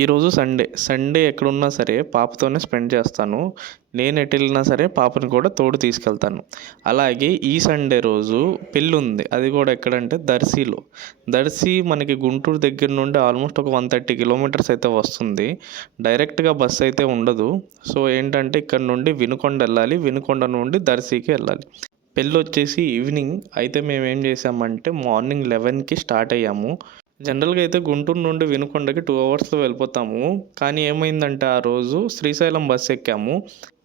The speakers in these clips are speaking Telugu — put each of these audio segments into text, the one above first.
ఈరోజు సండే ఎక్కడున్నా సరే పాపతోనే స్పెండ్ చేస్తాను. నేను ఎటు వెళ్ళినా సరే పాపని కూడా తోడు తీసుకెళ్తాను. అలాగే ఈ సండే రోజు పెళ్ళుంది. అది కూడా ఎక్కడంటే దర్శిలో. దర్శి మనకి గుంటూరు దగ్గర నుండి ఆల్మోస్ట్ ఒక 130 కిలోమీటర్స్ అయితే వస్తుంది. డైరెక్ట్గా బస్సు అయితే ఉండదు. సో ఏంటంటే ఇక్కడ నుండి వినుకొండ వెళ్ళాలి. వినుకొండ నుండి దర్శికి వెళ్ళాలి. పెళ్ళి వచ్చేసి ఈవినింగ్ అయితే మేము ఏం చేసామంటే మార్నింగ్ 11కి స్టార్ట్ అయ్యాము. జనరల్గా అయితే గుంటూరు నుండి వినుకొండకి 2 అవర్స్లో వెళ్ళిపోతాము. కానీ ఏమైందంటే ఆ రోజు శ్రీశైలం బస్ ఎక్కాము.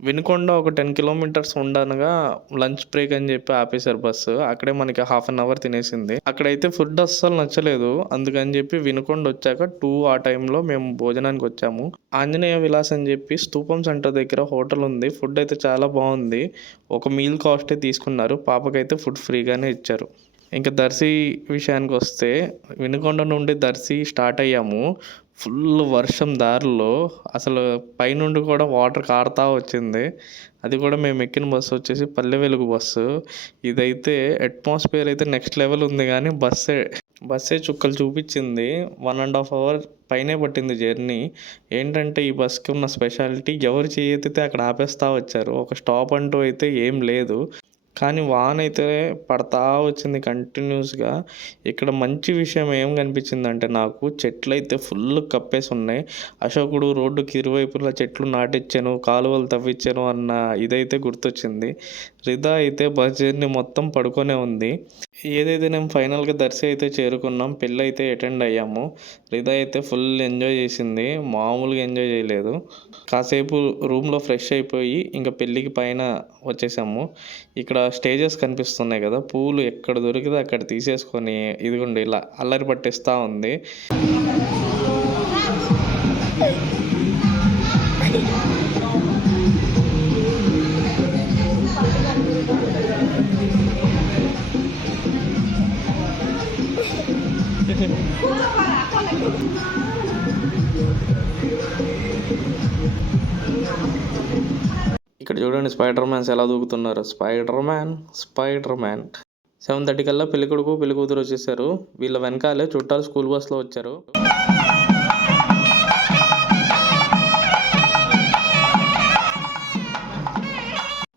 వినుకొండ ఒక 10 కిలోమీటర్స్ ఉండనగా లంచ్ బ్రేక్ అని చెప్పి ఆపేశారు బస్సు. అక్కడే మనకి హాఫ్ అన్ అవర్ తినేసింది. అక్కడైతే ఫుడ్ అస్సలు నచ్చలేదు. అందుకని చెప్పి వినుకొండ వచ్చాక 2 ఆ టైంలో మేము భోజనానికి వచ్చాము. ఆంజనేయ విలాస్ అని చెప్పి స్తూపం సెంటర్ దగ్గర హోటల్ ఉంది. ఫుడ్ అయితే చాలా బాగుంది. ఒక మీల్ కాస్టే తీసుకున్నారు. పాపకైతే ఫుడ్ ఫ్రీగానే ఇచ్చారు. ఇంకా దర్శి విషయానికి వస్తే వినుకొండ నుండి దర్శి స్టార్ట్ అయ్యాము. ఫుల్ వర్షం దారిలో అసలు పైనుండి కూడా వాటర్ కారుతా వచ్చింది. అది కూడా మేము ఎక్కిన బస్సు వచ్చేసి పల్లె వెలుగు బస్సు. ఇదైతే అట్మాస్ఫియర్ అయితే నెక్స్ట్ లెవెల్ ఉంది కానీ బస్సే చుక్కలు చూపించింది. 1.5 అవర్ పైనే పట్టింది జర్నీ. ఏంటంటే ఈ బస్కి ఉన్న స్పెషాలిటీ ఎవరు చేయెత్తితే అక్కడ ఆపేస్తూ వచ్చారు. ఒక స్టాప్ అంటూ అయితే ఏం లేదు. కానీ వాన అయితే పడతా వచ్చింది కంటిన్యూస్గా. ఇక్కడ మంచి విషయం ఏం కనిపించిందంటే నాకు చెట్లయితే ఫుల్ కప్పేసి ఉన్నాయి. అశోకుడు రోడ్డుకి ఇరువైపులా చెట్లు నాటించాను, కాలువలు తవ్వించాను అన్న ఇదైతే గుర్తొచ్చింది. రిదా అయితే బస్ జర్నీ మొత్తం పడుకొనే ఉంది. ఏదైతే నేను ఫైనల్గా దర్శి అయితే చేరుకున్నాం. పెళ్ళి అయితే అటెండ్ అయ్యాము. రిదా అయితే ఫుల్ ఎంజాయ్ చేసింది. మామూలుగా ఎంజాయ్ చేయలేదు. కాసేపు రూమ్లో ఫ్రెష్ అయిపోయి ఇంకా పెళ్ళికి పైన వచ్చేసాము. ఇక్కడ స్టేజెస్ కనిపిస్తున్నాయి కదా, పూలు ఎక్కడ దొరికితే అక్కడ తీసేసుకొని ఇదిగోండి ఇలా అల్లరి పట్టిస్తూ ఉంది. ఇక్కడ చూడండి స్పైడర్ మ్యాన్స్ ఎలా దూకుతున్నారు. స్పైడర్ మ్యాన్ 7:30 కల్లా పెళ్ళికొడుకు పెళ్ళికూతురు వచ్చేసారు. వీళ్ళ వెనకాలే చుట్టాలు స్కూల్ బస్లో వచ్చారు.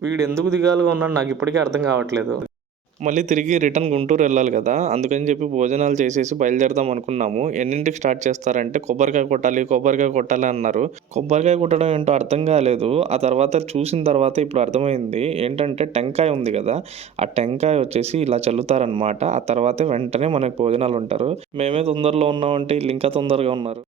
వీడు ఎందుకు దిగాలుగా ఉన్నాడు నాకు ఇప్పటికీ అర్థం కావట్లేదు. మళ్ళీ తిరిగి రిటర్న్ గుంటూరు వెళ్ళాలి కదా, అందుకని చెప్పి భోజనాలు చేసేసి బయలుదేరదాం అనుకున్నాము. ఎన్నింటికి స్టార్ట్ చేస్తారంటే కొబ్బరికాయ కొట్టాలి అన్నారు. కొబ్బరికాయ కొట్టడం ఏంటో అర్థం కాలేదు. ఆ తర్వాత చూసిన తర్వాత ఇప్పుడు అర్థమైంది. ఏంటంటే టెంకాయ ఉంది కదా, ఆ టెంకాయ వచ్చేసి ఇలా చల్లుతారనమాట. ఆ తర్వాత వెంటనే మనకు భోజనాలు ఉంటారు. మేమే తొందరలో ఉన్నామంటే వీళ్ళు ఇంకా తొందరగా ఉన్నారు.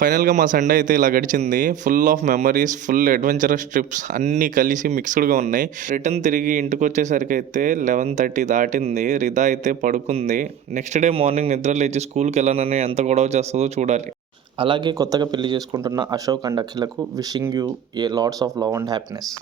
ఫైనల్గా మా సండే అయితే ఇలా గడిచింది. Full of memories, full adventurous trips అన్నీ కలిసి మిక్స్డ్గా ఉన్నాయి. రిటర్న్ తిరిగి ఇంటికి వచ్చేసరికి అయితే 11:30 దాటింది. రిదా అయితే పడుకుంది. నెక్స్ట్ డే మార్నింగ్ నిద్ర లేచి స్కూల్కి వెళ్ళానని ఎంత గొడవ చేస్తుందో చూడాలి. అలాగే కొత్తగా పెళ్లి చేసుకుంటున్న అశోక్ అండ్ అఖిలకు wishing you a lots of love and happiness.